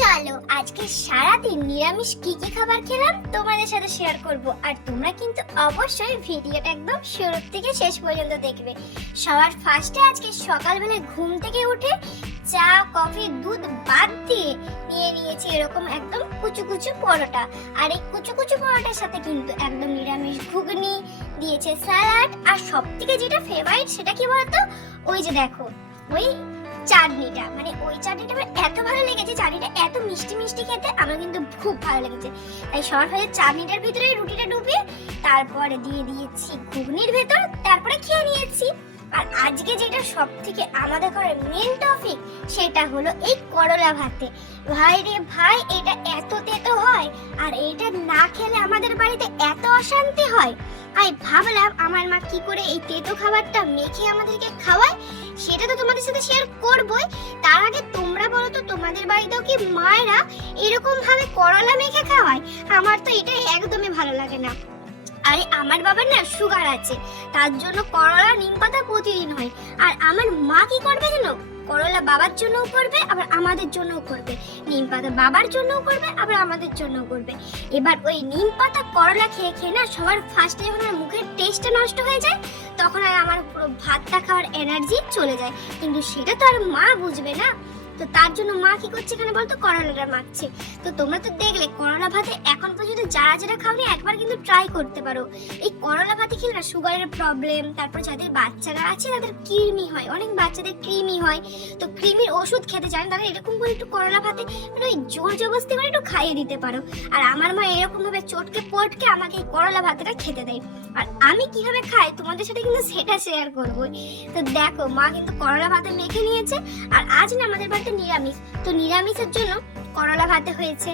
চলো আজকে সারাদিন নিরামিষ কি কি খাবার খেলাম তোমাদের সাথে শেয়ার করব। আর তোমরা কিন্তু অবশ্যই ভিডিওটা একদম শুরু থেকে শেষ পর্যন্ত দেখবে। সবার ফার্স্টে আজকে সকালবেলা ঘুম থেকে উঠে চা কফি দুধ বাদ দিয়ে নিয়ে নিয়েছি এরকম একদম কুচু কুচু পরোটা। আর এই কুচু কুচু পরোটার সাথে কিন্তু একদম নিরামিষ ঘুগনি দিয়েছে, স্যালাড, আর সব থেকে যেটা ফেভারিট সেটা কি বলতো, ওই যে দেখো ওই চাটনিটা, মানে ওই চাটনিটা আমার এত ভালো লেগেছে, চাটনিটা এত মিষ্টি মিষ্টি খেতে আমার কিন্তু খুব ভালো লেগেছে। তাই সবার ফার্স্টে চাটনিটার ভিতরে রুটিটা ডুবিয়ে তারপরে দিয়ে দিয়েছি ঘুগনির ভেতর, তারপরে খেয়ে নিয়েছি। আর আজকে যেটা সব থেকে আমাদের ঘরের মেন টপিক সেটা হলো এই করলা ভাতে। ভাই রে ভাই, এটা এত তেতো হয় আর এটা না খেলে আমাদের বাড়িতে এত অশান্তি হয়। আমি ভাবলাম আমার মা কি করে এই তেতো খাবারটা মেখে আমাদেরকে খাওয়ায় সেটা তো তোমাদের সাথে শেয়ার করবই। তার আগে তোমরা বলো তো, তোমাদের বাড়িতেও কি মায়েরা এরকম ভাবে করলা মেখে খাওয়ায়? আমার তো এটা একদমই ভালো লাগে না। আরে আমার বাবার না সুগার আছে, তার জন্য করলা নিম পাতা প্রতিদিন হয়। আর আমার মা কি করবে জানো, করলা বাবার জন্যও করবে আবার আমাদের জন্যও করবে, নিম পাতা বাবার জন্যও করবে আবার আমাদের জন্যও করবে। এবার ওই নিম পাতা করলা খেয়ে খেয়ে না সবার ফার্স্টে যখন আমার মুখের টেস্টটা নষ্ট হয়ে যায় তখন আর আমার পুরো ভাতটা খাওয়ার এনার্জি চলে যায়। কিন্তু সেটা তো আর মা বুঝবে না, তো তার জন্য মা কি করছে এখানে বলতো, করলাটা মাখছে। তো তোমরা তো দেখলে করলা ভাতে এখন পর্যন্ত যারা যারা খাওনি একবার কিন্তু ট্রাই করতে পারো। এই করলা ভাতে খেলে না সুগারের প্রবলেম, তারপর যাদের বাচ্চারা আছে তাদের কৃমি হয়, অনেক বাচ্চাদের কৃমি হয়, তো কৃমির ওষুধ খেতে চান তারা এরকম করে একটু করলা ভাতে মানে ওই জোর জবরদস্তি করে একটু খাইয়ে দিতে পারো। আর আমার মা এরকম ভাবে চটকে পটকে আমাকে এই করলা ভাতটা খেতে দেয়, আর আমি কিভাবে খাই তোমাদের সাথে কিন্তু সেটা শেয়ার করবো। তো দেখো মা কিন্তু করলা ভাতে মেখে নিয়েছে। আর আজ না আমাদের বাড়িতে নিরামিষ, তো নিরামিষের জন্য করলা ভাতে হয়েছে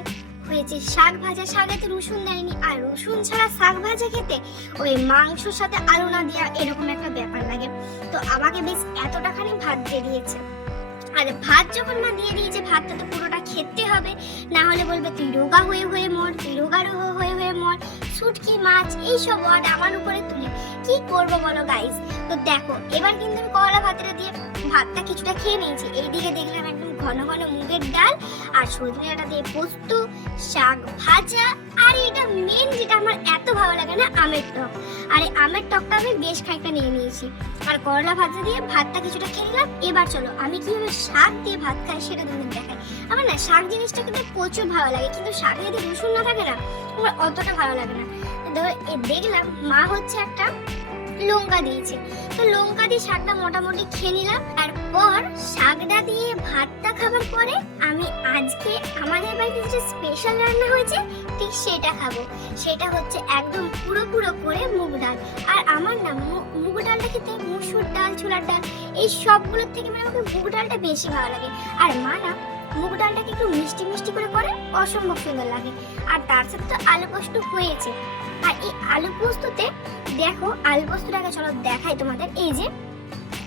শাক ভাজা। শাকে তো রসুন দেয়নি, আর রসুন ছাড়া শাক ভাজা খেতে ওই মাংসর সাথে আলু না দেওয়া এরকম একটা ব্যাপার লাগে। তো আমাকে বেশ এতটাখানি ভাত দিয়ে দিয়েছে। আর ভাত যখন মা দিয়ে দিয়েছে ভাতটা তো পুরোটা খেতে হবে, না হলে বলবে তুই রোগা হয়ে হয়ে মর, তুই রোগা হয়ে হয়ে মর। শুটকি মাছ এইসব ওয়ার্ড আমার উপরে তুলে কি করবো বলো গাইস। তো দেখো এবার কিন্তু আমি করলা ভাতটা দিয়ে ভাতটা কিছুটা খেয়ে নিয়েছি। এইদিকে দেখলাম একদম ঘন ঘন মুগের ডাল আর সজনে ডাঁটা দিয়ে পোস্ত, শাক ভাজা, আর এটা মেন যেটা আমার এত ভালো লাগে না, আমের টক। আর এই আমের টকটা আমি বেশ খানিকটা নিয়ে নিয়েছি। আর করলা ভাজা দিয়ে ভাতটা কিছুটা খেয়ে নিলাম। এবার চলো আমি কিভাবে শাক দিয়ে ভাত খাই সেটা তোমাদের দেখাই। আমার না শাক জিনিসটা কিন্তু প্রচুর ভালো লাগে, কিন্তু শাকে যদি রসুন না থাকে না আমার অতটা ভালো লাগে না। দেখলাম মা হচ্ছে একটা লঙ্কা দিয়েছে, তো লঙ্কা দিয়ে শাকটা মোটামুটি খেয়ে নিলাম। তারপর শাকটা দিয়ে ভাতটা খাবার পরে আমি আজকে আমাদের বাড়িতে যে স্পেশাল রান্না হয়েছে ঠিক সেটা খাবো। সেটা হচ্ছে একদম পুরো পুরো করে মুগ ডাল। আর আমার না মুগ ডালটা খেতে মুসুর ডাল, ছোলার ডাল এই সবগুলোর থেকে মানে আমাকে মুগ ডালটা বেশি ভালো লাগে। আর মা না মুগ ডালটাকে একটু মিষ্টি মিষ্টি করে অসম্ভব সুন্দর লাগে। আর তার সাথে তো আলু পোস্ত হয়েছে। আর এই আলু পোস্ততে দেখো, আলু পোস্তটাকে চলো দেখাই তোমাদের। এই যে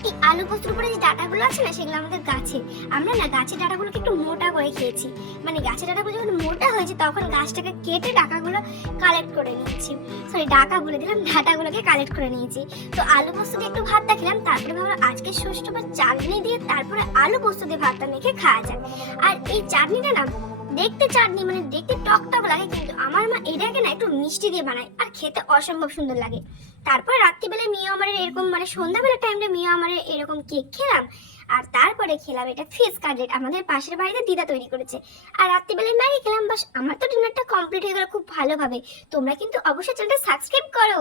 এই আলু পোস্তর উপরে যে ডাঁটাগুলো আছে না সেগুলো আমাদের গাছে, আমরা না গাছের ডাঁটাগুলোকে একটু মোটা করে খেয়েছি। মানে গাছের ডাঁটাগুলো যখন মোটা হয়েছে তখন গাছটাকে কেটে ডাঁটাগুলো কালেক্ট করে নিয়েছি, সরি ডাঁটা বলে দিলাম, ডাঁটাগুলোকে কালেক্ট করে নিয়েছি। তো আলু পোস্ত দিয়ে একটু ভাতটা খেলাম, তারপরে ভাবলাম আজকে ষষ্ঠ বা চাটনি দিয়ে তারপরে আলু পোস্ত দিয়ে ভাতটা মেখে খাওয়া যায়। আর এই চাটনিটা না দেখতে চাটনি মানে দেখতে টক টক লাগে, কিন্তু আমার মা এটাকে না একটু মিষ্টি দিয়ে বানায় আর খেতে অসম্ভব সুন্দর লাগে। তারপর রাত্রিবেলায় মিয়া আমার এরকম মানে সন্ধ্যাবেলার টাইমটা মিয়া আমার এরকম কেক খেলাম। আর তারপরে খেলাম এটা ফিশ কাটলেট, আমাদের পাশের বাড়িতে দিদা তৈরি করেছে। আর রাত্রিবেলায় ম্যাগি খেলাম। বাস আমার তো ডিনারটা কমপ্লিট হয়ে গেল খুব ভালোভাবে। তোমরা কিন্তু অবশ্যই চ্যানেলটা সাবস্ক্রাইব করো।